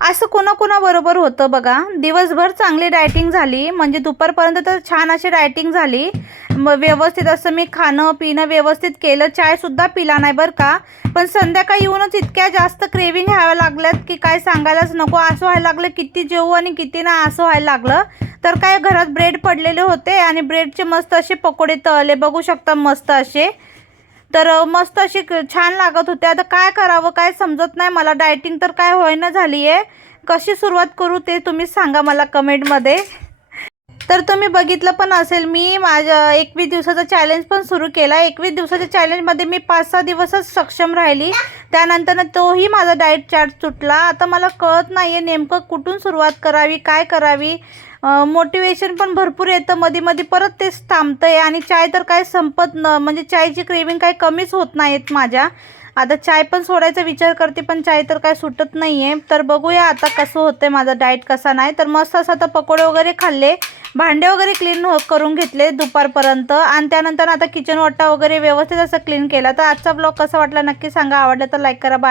असं कोणाकोणाबरोबर होतं बघा, दिवसभर चांगली डायटिंग झाली, म्हणजे दुपारपर्यंत तर छान अशी डायटिंग झाली. मग व्यवस्थित असं मी खाणं पिणं व्यवस्थित केलं, चायसुद्धा पिला नाही बरं का. पण संध्याकाळी येऊनच इतक्या जास्त क्रेविंग व्हायला लागल्यात की काय सांगायलाच नको. असं व्हायला लागलं किती जेवू आणि किती नाही असं व्हायला लागलं. तर काय घरात ब्रेड पडलेले होते आणि ब्रेडचे मस्त असे पकोडे तळले, बघू शकता मस्त असे. तर मस्त अशी छान लागत होते. आता काय करावं काय समजत नाही मला. डायटिंग तर काय होईना झाली आहे. कशी सुरुवात करू ते तुम्हीच सांगा मला कमेंटमध्ये. तर तुम्ही बघितलं पण असेल, मी माझ्या 21 दिवसाचा चॅलेंज पण सुरू केला. 21 दिवसाच्या चॅलेंजमध्ये मी 5-6 दिवसच सक्षम राहिली. त्यानंतर तोही माझा डाएट चार्ट सुटला. आता मला कळत नाही आहे नेमकं कुठून सुरुवात करावी, काय करावी. मोटिवेशन पण भरपूर येतं, मध्ये परत तेच थांबतं आहे. आणि चाय तर काय संपत म्हणजे चायची क्रेविंग काही कमीच होत नाहीत माझ्या. आता चाय पण सोडायचा विचार करते, पण चाय तर काय सुटत नाही आहे. तर बघूया आता कसं होतं आहे माझा डाएट कसा नाही. तर मस्त असं आता पकोडे वगैरे खाल्ले, भांडे वगैरे क्लीन करून घेतले दुपारपर्यंत. आणि त्यानंतर आता किचन ओटा वगैरे व्यवस्थित असं क्लीन केला. तर आजचा ब्लॉग कसा वाटला नक्की सांगा. आवडला तर लाईक करा. बाय.